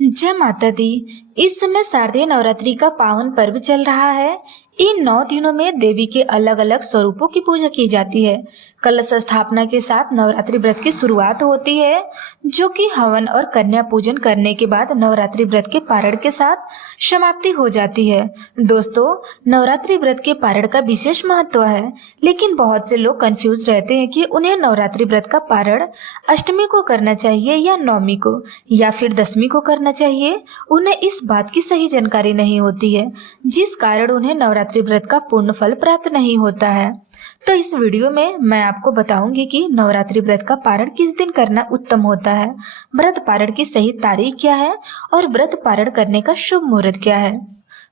जय माता दी। इस समय शारदीय नवरात्रि का पावन पर्व चल रहा है। इन 9 दिनों में देवी के अलग अलग स्वरूपों की पूजा की जाती है। कलश स्थापना के साथ नवरात्रि व्रत की शुरुआत होती है, जो कि हवन और कन्या पूजन करने के बाद नवरात्रि व्रत के पारण के साथ समाप्ति हो जाती है। दोस्तों, नवरात्रि व्रत के पारण का विशेष महत्व है, लेकिन बहुत से लोग कंफ्यूज रहते हैं कि उन्हें नवरात्रि व्रत का पारण अष्टमी को करना चाहिए या नवमी को या फिर दशमी को करना चाहिए। उन्हें इस बात की सही जानकारी नहीं होती है, जिस कारण उन्हें नवरात्रि व्रत का पूर्ण फल प्राप्त नहीं होता है। तो इस वीडियो में मैं आपको बताऊंगी कि नवरात्रि व्रत का पारण किस दिन करना उत्तम होता है, व्रत पारण की सही तारीख क्या है और व्रत पारण करने का शुभ मुहूर्त क्या है।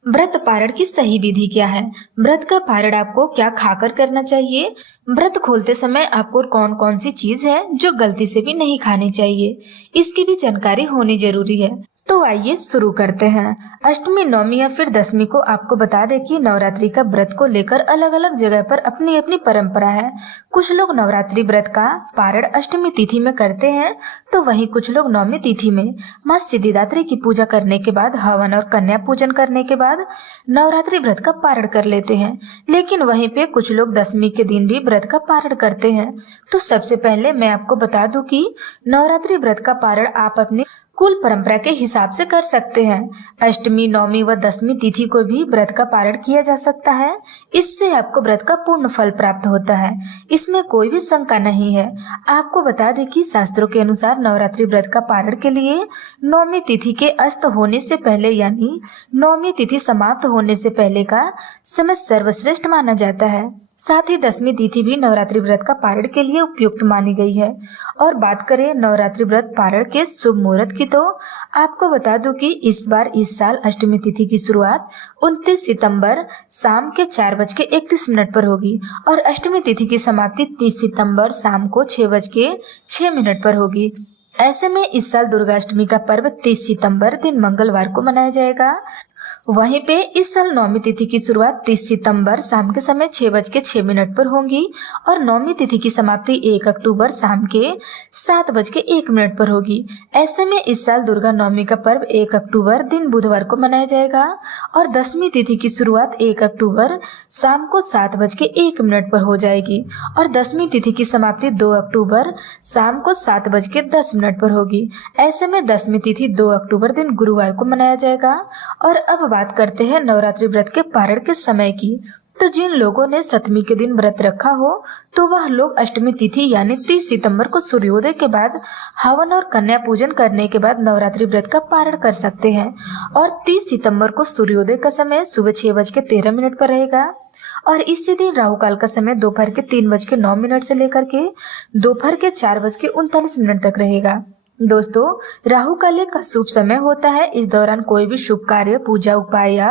व्रत पारण की सही विधि क्या है, व्रत का पारण आपको क्या खाकर करना चाहिए, व्रत खोलते समय आपको कौन कौन सी चीज है जो गलती से भी नहीं खानी चाहिए, इसकी भी जानकारी होनी जरूरी है। तो आइए शुरू करते हैं। अष्टमी, नवमी या फिर दशमी को आपको बता दें कि नवरात्रि का व्रत को लेकर अलग अलग जगह पर अपनी अपनी परंपरा है। कुछ लोग नवरात्रि व्रत का पारण अष्टमी तिथि में करते हैं, तो वहीं कुछ लोग नवमी तिथि में मां सिद्धिदात्री की पूजा करने के बाद हवन और कन्या पूजन करने के बाद नवरात्रि व्रत का पारण कर लेते हैं। लेकिन वहीं पे कुछ लोग दशमी के दिन भी व्रत का पारण करते हैं। तो सबसे पहले मैं आपको बता दूं कि नवरात्रि व्रत का पारण आप अपने कुल परंपरा के हिसाब से कर सकते हैं। अष्टमी, नवमी व दशमी तिथि को भी व्रत का पारण किया जा सकता है। इससे आपको व्रत का पूर्ण फल प्राप्त होता है, इसमें कोई भी शंका नहीं है। आपको बता दें कि शास्त्रों के अनुसार नवरात्रि व्रत का पारण के लिए नवमी तिथि के अस्त होने से पहले यानी नवमी तिथि समाप्त होने से पहले का समय सर्वश्रेष्ठ माना जाता है। साथ ही दशमी तिथि भी नवरात्रि व्रत का पारण के लिए उपयुक्त मानी गई है। और बात करें नवरात्रि व्रत पारण के शुभ मुहूर्त की, तो आपको बता दूं कि इस बार इस साल अष्टमी तिथि की शुरुआत 29 सितंबर शाम के 4:31 पर होगी और अष्टमी तिथि की समाप्ति 30 सितंबर शाम को 6:06 पर होगी। ऐसे में इस साल दुर्गाष्टमी का पर्व 30 सितंबर दिन मंगलवार को मनाया जाएगा। वहीं पे इस साल नवमी तिथि की शुरुआत 30 सितंबर शाम के समय 6:06 पर होगी और नवमी तिथि की समाप्ति 1 अक्टूबर शाम के 7:01 पर होगी। ऐसे में इस साल दुर्गा नवमी का पर्व 1 अक्टूबर दिन बुधवार को मनाया जाएगा और दशमी तिथि की शुरुआत 1 अक्टूबर शाम को 7:01 पर हो जाएगी और दशमी तिथि की समाप्ति 2 अक्टूबर शाम को 7:10 पर होगी। ऐसे में दशमी तिथि 2 अक्टूबर दिन गुरुवार को मनाया जाएगा। और अब बात करते हैं नवरात्रि व्रत के पारण के समय की। तो जिन लोगों ने सप्तमी के दिन व्रत रखा हो, तो वह लोग अष्टमी तिथि यानी 30 सितंबर को सूर्योदय के बाद हवन और कन्या पूजन करने के बाद नवरात्रि व्रत का पारण कर सकते हैं। और 30 सितंबर को सूर्योदय का समय सुबह 6:13 पर रहेगा और इसी दिन राहु काल का समय दोपहर के 3:09 से लेकर के दोपहर के 4:39 तक रहेगा। दोस्तों, राहु काल का शुभ समय होता है। इस दौरान कोई भी शुभ कार्य, पूजा, उपाय या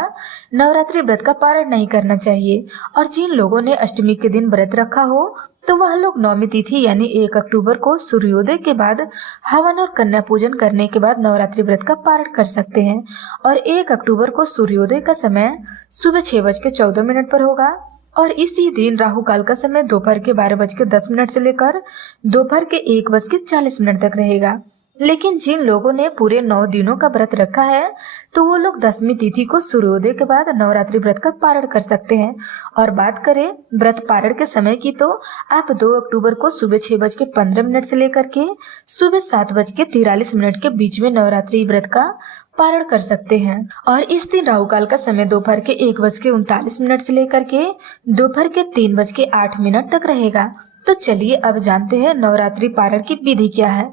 नवरात्रि व्रत का पारण नहीं करना चाहिए। और जिन लोगों ने अष्टमी के दिन व्रत रखा हो, तो वह लोग नवमी तिथि यानी 1 अक्टूबर को सूर्योदय के बाद हवन और कन्या पूजन करने के बाद नवरात्रि व्रत का पारण कर सकते हैं। और 1 अक्टूबर को सूर्योदय का समय सुबह 6:14 पर होगा और इसी दिन राहु काल का समय दोपहर के 12:10 से लेकर दोपहर के 1:40 तक रहेगा। लेकिन जिन लोगों ने पूरे 9 दिनों का व्रत रखा है, तो वो लोग दशमी तिथि को सूर्योदय के बाद नवरात्रि व्रत का पारण कर सकते हैं। और बात करें व्रत पारण के समय की, तो आप 2 अक्टूबर को सुबह 6:15 से लेकर के सुबह 7:43 के बीच में नवरात्रि व्रत का पारण कर सकते हैं। और इस दिन राहु काल का समय दोपहर के 1:39 से लेकर के दोपहर के 3:08 तक रहेगा। तो चलिए अब जानते हैं नवरात्रि पारण की विधि क्या है।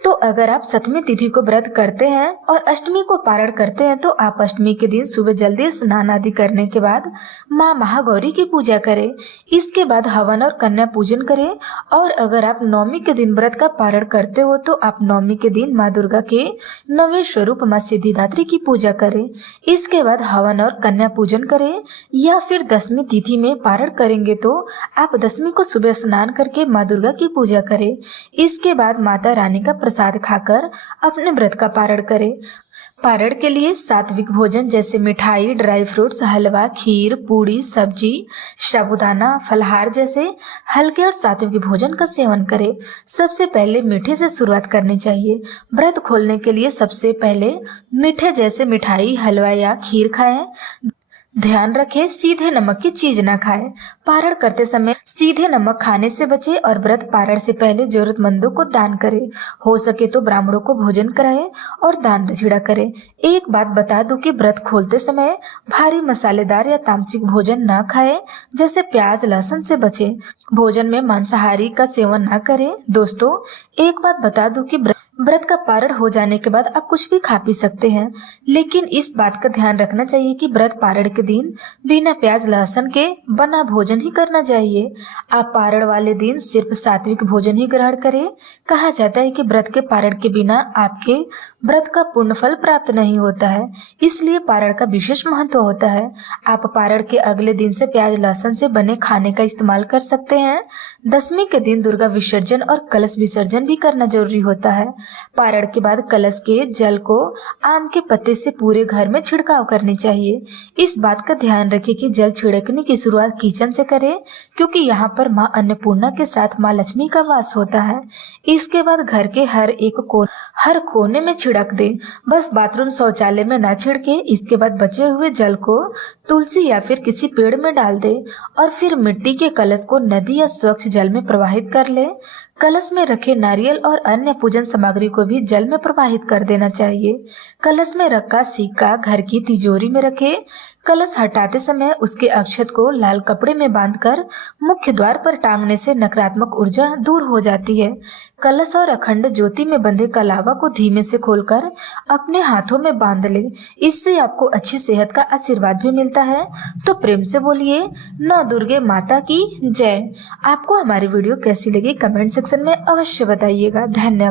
तो अगर आप सप्तमी तिथि को व्रत करते हैं और अष्टमी को पारण करते हैं, तो आप अष्टमी के दिन सुबह जल्दी स्नान आदि करने के बाद मां महागौरी की पूजा करें। इसके बाद हवन और कन्या पूजन करें। और अगर आप नवमी के दिन व्रत का पारण करते हो, तो आप नवमी के दिन मां दुर्गा के नवे स्वरूप मां सिद्धिदात्री की पूजा करें। इसके बाद हवन और कन्या पूजन करें। या फिर दशमी तिथि में पारण करेंगे, तो आप दशमी को सुबह स्नान करके मां दुर्गा की पूजा करें। इसके बाद माता रानी का प्रसाद खाकर अपने व्रत का पारण करें। पारण के लिए सात्विक भोजन जैसे मिठाई, ड्राई फ्रूट्स, हलवा, खीर, पूड़ी, सब्जी, साबूदाना, फलाहार जैसे हल्के और सात्विक भोजन का सेवन करें। सबसे पहले मीठे से शुरुआत करनी चाहिए। व्रत खोलने के लिए सबसे पहले मीठे जैसे मिठाई, हलवा या खीर खाएं। ध्यान रखें, सीधे नमक की चीज ना खाएं। पारण करते समय सीधे नमक खाने से बचें और व्रत पारण से पहले जरूरतमंदों को दान करें। हो सके तो ब्राह्मणों को भोजन कराएं और दान दक्षिणा करें। एक बात बता दूं कि व्रत खोलते समय भारी मसालेदार या तामसिक भोजन ना खाएं, जैसे प्याज, लहसुन से बचें। भोजन में मांसाहारी का सेवन ना करें। दोस्तों, एक बात बता दूं कि व्रत का पारण हो जाने के बाद आप कुछ भी खा पी सकते हैं, लेकिन इस बात का ध्यान रखना चाहिए कि व्रत पारण के दिन बिना प्याज लहसुन के बना भोजन ही करना चाहिए। आप पारण वाले दिन सिर्फ सात्विक भोजन ही ग्रहण करें। कहा जाता है कि व्रत के पारण के बिना आपके व्रत का पूर्ण फल प्राप्त नहीं होता है, इसलिए पारण का विशेष महत्व होता है। आप पारण के अगले दिन से प्याज लहसुन से बने खाने का इस्तेमाल कर सकते हैं। दशमी के दिन दुर्गा विसर्जन और कलश विसर्जन भी करना जरूरी होता है। पारण के बाद कलश के जल को आम के पत्ते से पूरे घर में छिड़काव करनी चाहिए। इस बात का ध्यान रखें कि जल छिड़कने की शुरुआत किचन से करें, क्योंकि यहाँ पर माँ अन्नपूर्णा के साथ माँ लक्ष्मी का वास होता है। इसके बाद घर के हर कोने में छिड़क दें, बस बाथरूम शौचालय में ना छिड़के। इसके बाद बचे हुए जल को तुलसी या फिर किसी पेड़ में डाल दें और फिर मिट्टी के कलश को नदी या स्वच्छ जल में प्रवाहित कर ले। कलश में रखे नारियल और अन्य पूजन सामग्री को भी जल में प्रवाहित कर देना चाहिए। कलश में रखा सिक्का घर की तिजोरी में रखें। कलश हटाते समय उसके अक्षत को लाल कपड़े में बांधकर मुख्य द्वार पर टांगने से नकारात्मक ऊर्जा दूर हो जाती है। कलश और अखंड ज्योति में बंधे कलावा को धीमे से खोलकर अपने हाथों में बांध ले। इससे आपको अच्छी सेहत का आशीर्वाद भी मिलता है। तो प्रेम से बोलिए, नौ दुर्गे माता की जय। आपको हमारी वीडियो कैसी लगी कमेंट सेक्शन में अवश्य बताइएगा। धन्यवाद।